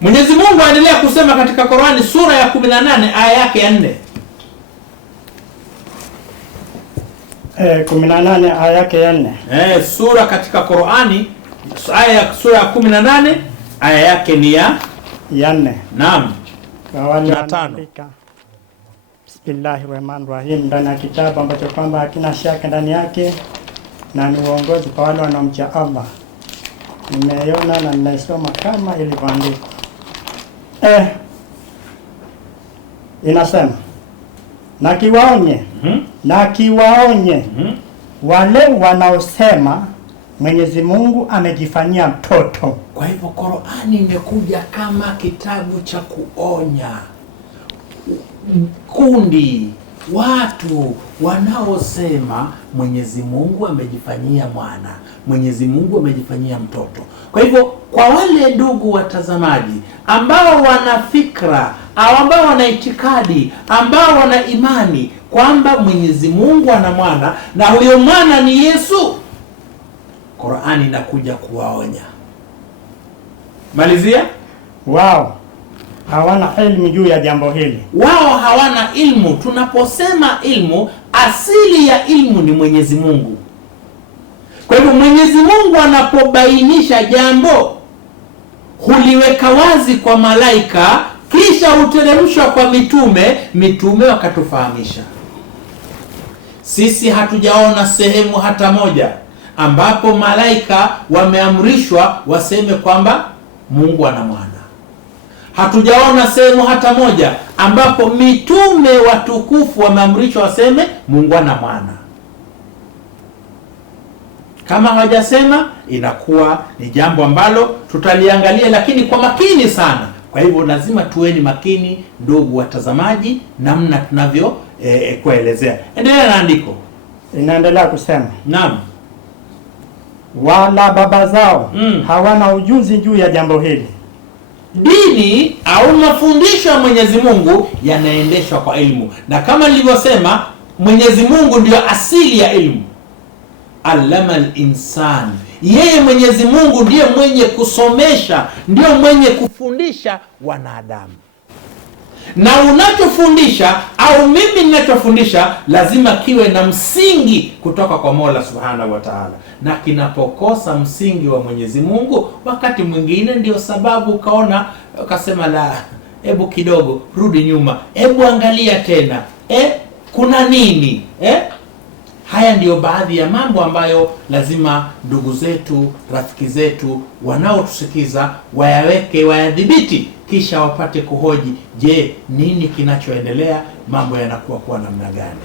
Mwenyezi Mungu aendelea kusema katika Qur'ani sura ya 18 aya yake ya 4. 18 aya yake ya 4. Sura katika Qur'ani sura ya 18 aya yake ni ya 4. Naam. Na 5. Bismillahirrahmanirrahim, ndani ya kitabu ambacho kwamba hakina shaka ndani yake na ni uongozi kwa wale wanaomcha Allah. Nimeiona na ninaisoma kama ilivyoandikwa. Inasema na kiwaonye wale wanaosema Mwenyezi Mungu amejifanyia mtoto. Kwa hivyo Qur'ani imekuja kama kitabu cha kuonya kundi, watu wanaosema Mwenyezi Mungu amejifanyia mwana, Mwenyezi Mungu amejifanyia mtoto. Kwa hivyo kwa wale ndugu watazamaji ambao wana fikra au ambao wana itikadi, ambao wana imani kwamba Mwenyezi Mungu ana mwana na huyo mwana ni Yesu, Qur'ani inakuja kuwaonya. Malizia. Wao hawana ilmu juu ya jambo hili. Wao hawana ilmu. Tunaposema ilmu, asili ya ilmu ni Mwenyezi Mungu. Kwa hivyo Mwenyezi Mungu anapobainisha jambo huliweka wazi kwa malaika, kisha huteremshwa kwa mitume wakatufahamisha. Sisi hatujaona sehemu hata moja ambapo malaika wameamrishwa waseme kwamba Mungu ana mwana. Hatujaona sehemu hata moja ambapo mitume watukufu wameamrishwa waseme Mungu ana mwana. Kama hawajasema, inakuwa ni jambo ambalo tutaliangalia lakini kwa makini sana. Kwa hivyo lazima tuweni makini ndugu watazamaji namna tunavyo kuelezea. Endelea na andiko. Inaendelea kusema. Naam. Wala baba zao hawana ujuzi juu ya jambo hili. Dini au mafundisho ya Mwenyezi Mungu yanaendeshwa kwa elimu, na kama nilivyosema Mwenyezi Mungu ndio asili ya elimu. Allama al-insan, yeye Mwenyezi Mungu ndiye mwenye kusomesha, ndiye mwenye kufundisha wanadamu. Na unachofundisha au mimi ninachofundisha lazima kiwe na msingi kutoka kwa Mola Subhanahu wa Ta'ala. Na kinapokosa msingi wa Mwenyezi Mungu, wakati mwingine ndio sababu ukaona ukasema la, hebu kidogo rudi nyuma, hebu angalia tena, kuna nini? Haya ndiyo baadhi ya mambo ambayo lazima ndugu zetu, rafiki zetu wanaotusikiza wayaweke, wayadhibiti, kisha wapate kuhoji, je, nini kinachoendelea, mambo yanakuwa namna gani?